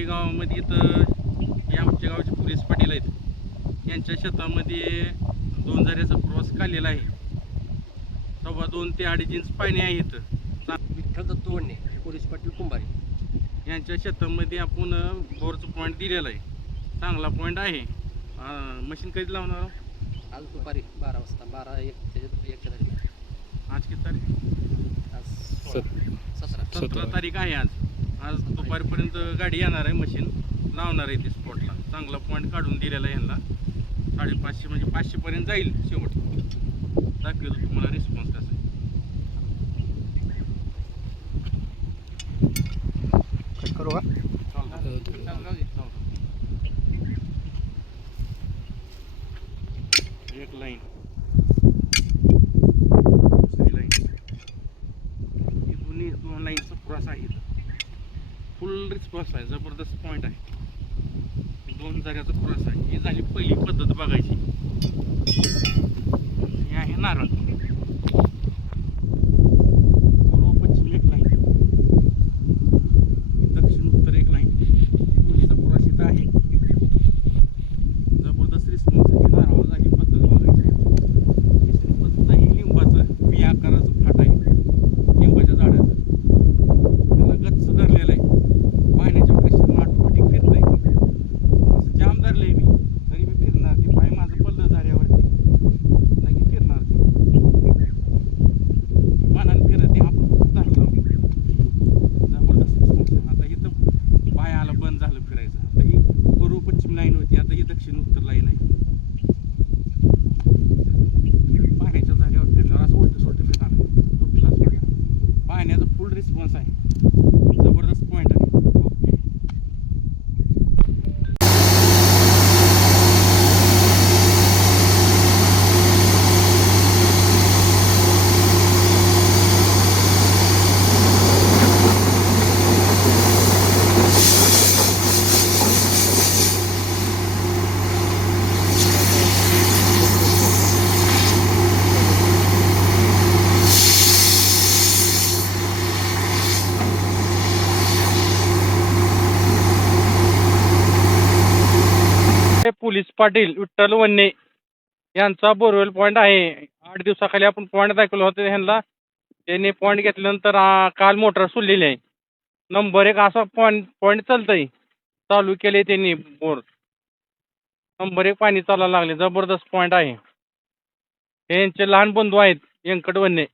कुंभारी गावामध्ये इथं हे आमच्या गावचे पोलीस पाटील आहेत. यांच्या शेतामध्ये 2 झऱ्याचा प्रवास काढलेला आहे. तेव्हा 2 ते 2.5 इंच पाणी आहे इथं. विठ्ठल दत्तवडणे पोलीस पाटील कुंभारी यांच्या शेतामध्ये आपण बोरचं पॉईंट दिलेला आहे. चांगला पॉईंट आहे. मशीन कधी लावणार आहोत? आज दुपारी 12 वाजता 12-1च्या दरम्यान. आज किती तारीख? आज 17 तारीख आहे. आज दुपारपर्यंत गाडी येणार आहे. मशीन लावणार आहे ती स्पॉटला. चांगला पॉईंट काढून दिलेला आहे यांना. 550 म्हणजे 500 पर्यंत जाईल शेवट. दाखवतो तुम्हाला रिस्पॉन्स कसा आहे. करू का? एक लाईन, दुसरी लाईन, ही दोन लाईनचा क्रॉस आहे. फुल रिस्पॉन्स आहे. जबरदस्त पॉईंट आहे. 2 झऱ्याचा क्रॉस आहे. ही झाली पहिली पद्धत बघायची. ही आहे नारळ. पूर्व पश्चिम एक लाईन, दक्षिण उत्तर एक लाईन. दोन्हीचा क्रॉस इथं आहे. जबरदस्त रिस्पॉन्स आहे. नारळ झाली पद्धत बघायची. तिसरी पद्धत आहे लिंबाचं व्ही आकाराचं फाट आहे लिंबाच्या झाडाचं. त्याला गच्च धरलेलं आहे. पाण्याच्या प्रेशरनं ऑटोमॅटिक फिरतंय. असं जाम धरलंय मी तरी मी फिरणार. ते पाय माझं पडलं झाल्यावरती लगे फिरणार. ते मनाने फिरत आहे. आपण फक्त धरलं. जबरदस्त रिस्पॉन्स आहे. आता इथं पाय आला बंद झालं फिरायचं. आता ही पूर्व पश्चिम लाईन होती. आता ही दक्षिण उत्तर लाईन आहे. पाण्याच्या जागेवर फिरल्यावर असं उलट सोलट फिरणार आहे. तुटलाच पडला. पाण्याचा फुल रिस्पॉन्स आहे. जबरदस्त पॉईंट आहे. ओके. पोलीस पाटील विठ्ठल वन्ने यांचा बोरवेल पॉईंट आहे. 8 दिवसाखाली आपण पॉईंट दाखवलं होतं ह्यांना. त्यांनी पॉईंट घेतल्यानंतर काल मोटर सोडलेली आहे. नंबर 1 असा पॉईंट चालतंय. चालू केले त्यांनी बोर. नंबर 1 पाणी चालायला लागले. जबरदस्त पॉईंट आहे. हे यांचे लहान बंधू आहेत व्यंकट वन्ने.